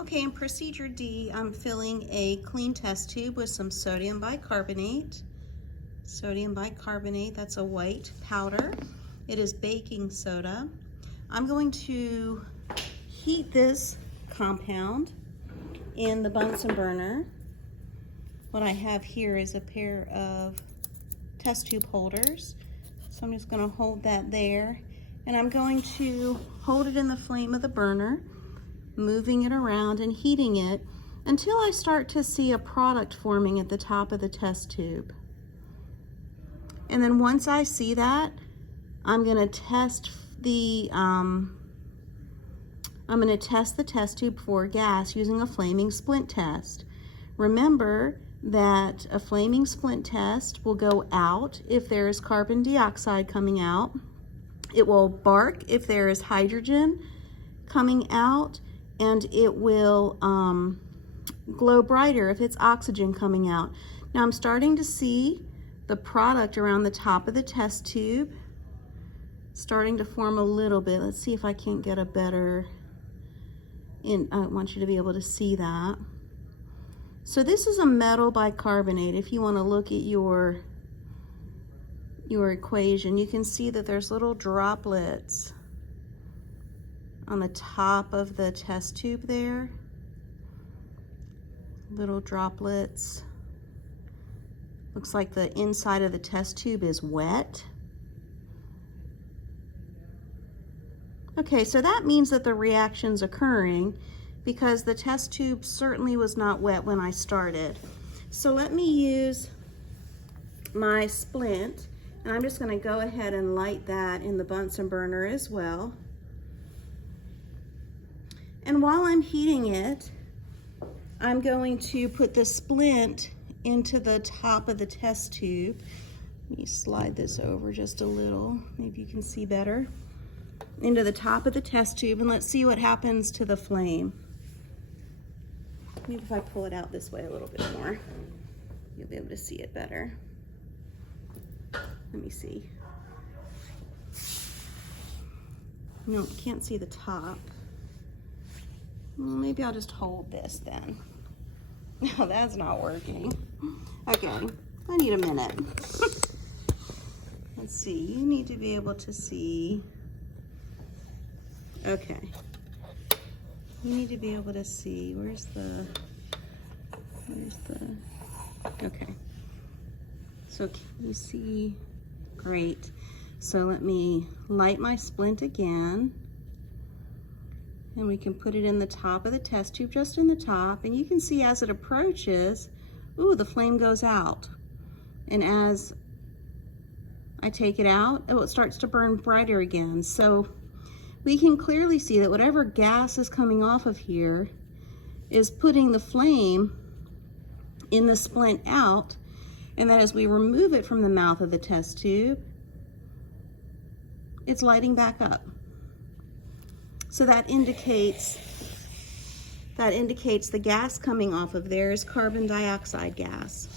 Okay, in procedure D, I'm filling a clean test tube with some sodium bicarbonate. Sodium bicarbonate, that's a white powder. It is baking soda. I'm going to heat this compound in the Bunsen burner. What I have here is a pair of test tube holders. So I'm just going to hold that there, and I'm going to hold it in the flame of the burner, moving it around and heating it until I start to see a product forming at the top of the test tube. And then once I see that, I'm going to test the test tube for gas using a flaming splint test. Remember that a flaming splint test will go out if there is carbon dioxide coming out. It will bark if there is hydrogen coming out, and it will glow brighter if it's oxygen coming out. Now I'm starting to see the product around the top of the test tube starting to form a little bit. Let's see if I can't get a better, I want you to be able to see that. So this is a metal bicarbonate. If you want to look at your equation, you can see that there's little droplets on the top of the test tube there. Little droplets. Looks like the inside of the test tube is wet. Okay, so that means that the reaction's occurring because the test tube certainly was not wet when I started. So let me use my splint, and I'm just going to go ahead and light that in the Bunsen burner as well. And while I'm heating it, I'm going to put the splint into the top of the test tube. Let me slide this over just a little, maybe you can see better. Into the top of the test tube, and let's see what happens to the flame. Maybe if I pull it out this way a little bit more, you'll be able to see it better. Let me see. No, can't see the top. Well, maybe I'll just hold this then. No, that's not working. Okay, I need a minute. Let's see, you need to be able to see. Okay. You need to be able to see, where's the, okay. So can you see? Great. So let me light my splint again. And we can put it in the top of the test tube, just in the top. And you can see as it approaches, ooh, the flame goes out. And as I take it out, oh, it starts to burn brighter again. So we can clearly see that whatever gas is coming off of here is putting the flame in the splint out, and that as we remove it from the mouth of the test tube, it's lighting back up. So that indicates the gas coming off of there is carbon dioxide gas.